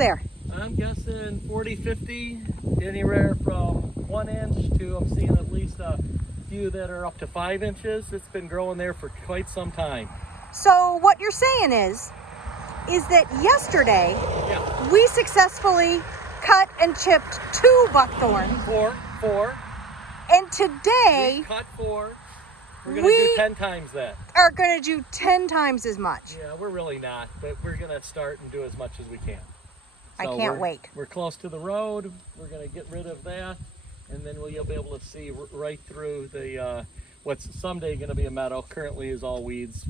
there? I'm guessing 40, 50, anywhere from 1 inch to I'm seeing at least a few that are up to 5 inches. It's been growing there for quite some time. So what you're saying is that yesterday we successfully cut and chipped 2 buckthorn. Four. And today we cut 4. We're going to do 10 times that. Are going to do 10 times as much. Yeah, we're really not, but we're going to start and do as much as we can. So I can't wait. We're close to the road. We're going to get rid of that, and then you'll be able to see right through the what's someday going to be a meadow. Currently is all weeds.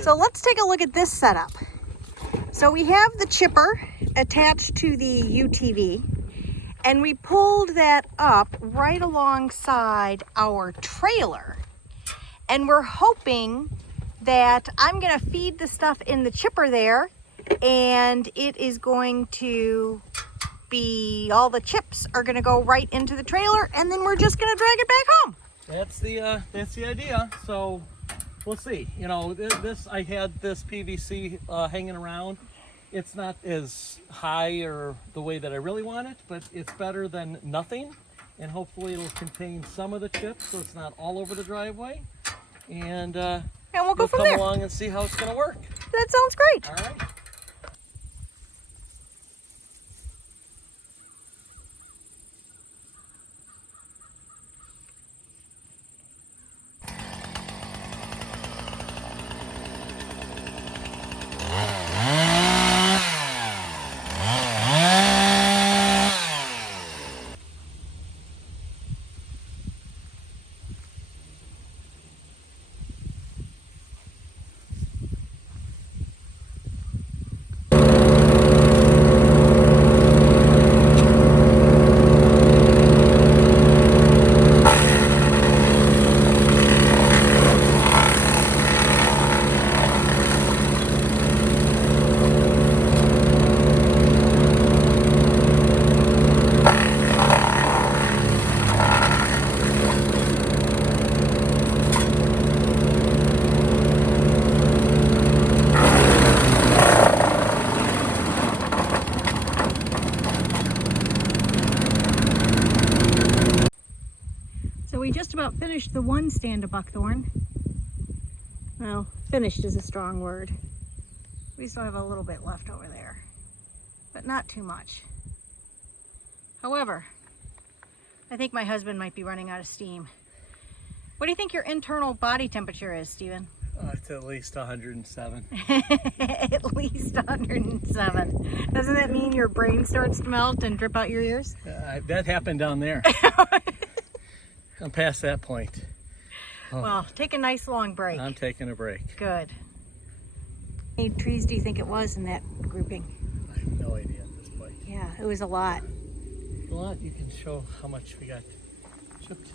So let's take a look at this setup. So we have the chipper attached to the UTV, and we pulled that up right alongside our trailer. And we're hoping that I'm going to feed the stuff in the chipper there, and it is going to be, all the chips are going to go right into the trailer, and then we're just going to drag it back home. That's the idea. So we'll see. You know, this I had this PVC hanging around. It's not as high or the way that I really want it, but it's better than nothing. And hopefully it'll contain some of the chips, so it's not all over the driveway. And we'll go from there. Come along and see how it's going to work. That sounds great. All right. We just about finished the one stand of buckthorn. Well, finished is a strong word. We still have a little bit left over there, but not too much. However, I think my husband might be running out of steam. What do you think your internal body temperature is, Stephen? It's at least 107. At least 107. Doesn't that mean your brain starts to melt and drip out your ears? That happened down there. I'm past that point. Oh. Well, take a nice long break. I'm taking a break. Good. How many trees do you think it was in that grouping? I have no idea at this point. Yeah, it was a lot. A lot. You can show how much we got chipped.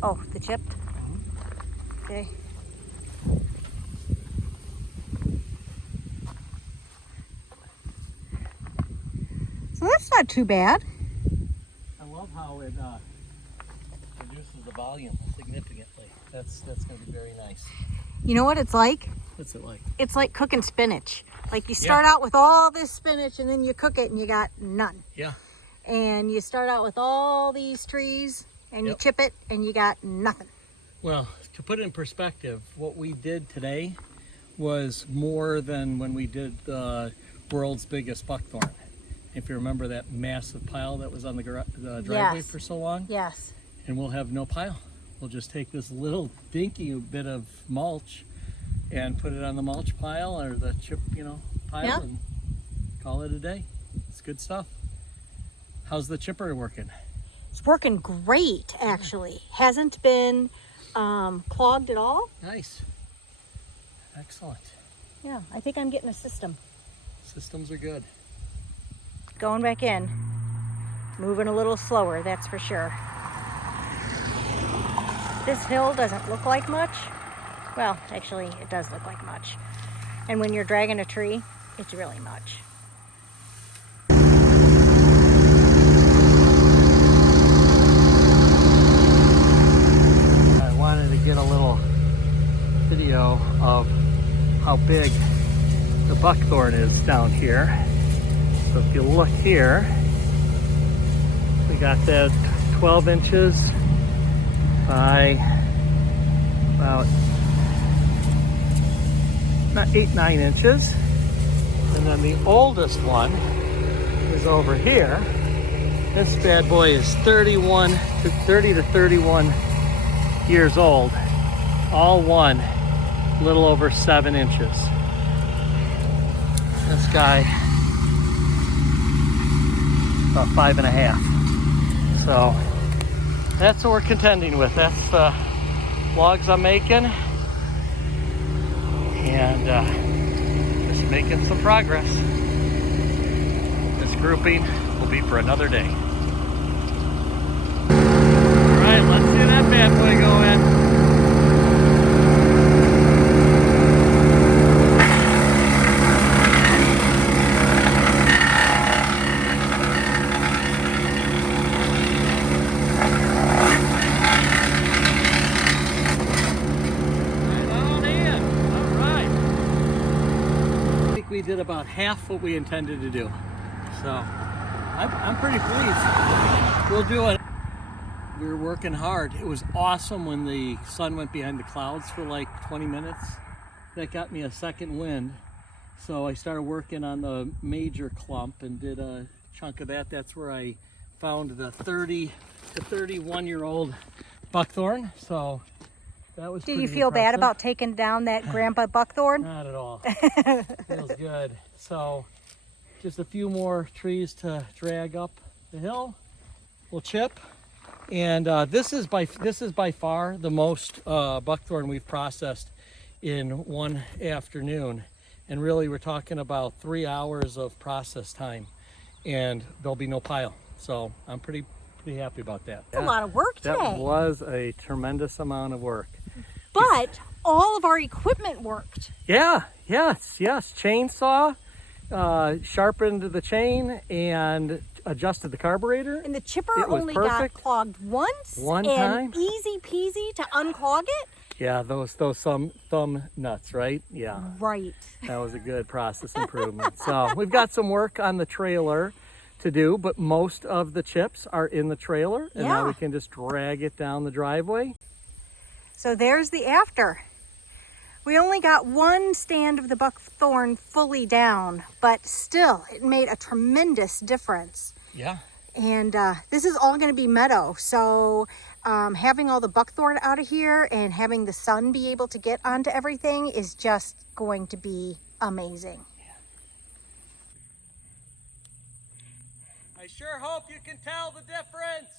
Oh, the chipped? Okay. So that's not too bad. I love how it reduces the volume significantly. That's going to be very nice. You know what it's like? What's it like? It's like cooking spinach. Like you start out with all this spinach and then you cook it and you got none. Yeah. And you start out with all these trees and you chip it and you got nothing. Well, to put it in perspective, what we did today was more than when we did the world's biggest buckthorn. If you remember that massive pile that was on the driveway for so long. Yes. And we'll have no pile. We'll just take this little dinky bit of mulch and put it on the mulch pile or the chip, pile and call it a day. It's good stuff. How's the chipper working? It's working great, actually. Hasn't been clogged at all. Nice. Excellent. Yeah, I think I'm getting a system. Systems are good. Going back in. Moving a little slower, that's for sure. This hill doesn't look like much. Well, actually, it does look like much. And when you're dragging a tree, it's really much. I wanted to get a little video of how big the buckthorn is down here. So if you look here, we got that 12 inches by about 8-9 inches. And then the oldest one is over here. This bad boy is 30 to 31 years old. All one, little over 7 inches. This guy, about 5.5. So that's what we're contending with. That's the logs I'm making. And just making some progress. This grouping will be for another day. All right, let's see that bad boy go in. We did about half what we intended to do, so I'm pretty pleased. We'll do it. We were working hard. It was awesome when the sun went behind the clouds for like 20 minutes. That got me a second wind, so I started working on the major clump and did a chunk of that. That's where I found the 30 to 31 year old buckthorn. So that was Did you feel bad about taking down that grandpa buckthorn? Not at all. Feels good. So just a few more trees to drag up the hill. We'll chip. And this is by far the most buckthorn we've processed in one afternoon. And really we're talking about 3 hours of process time, and there'll be no pile. So I'm pretty happy about that. That's a lot of work today. That was a tremendous amount of work. But all of our equipment worked. Yeah, yes. Chainsaw, sharpened the chain and adjusted the carburetor. And the chipper only got clogged once. One time. Easy peasy to unclog it. Yeah, those some thumb nuts, right? Yeah. Right. That was a good process improvement. So we've got some work on the trailer to do, but most of the chips are in the trailer, and now we can just drag it down the driveway. So there's the after. We only got one stand of the buckthorn fully down, but still it made a tremendous difference. Yeah. And this is all going to be meadow. So having all the buckthorn out of here and having the sun be able to get onto everything is just going to be amazing. I sure hope you can tell the difference.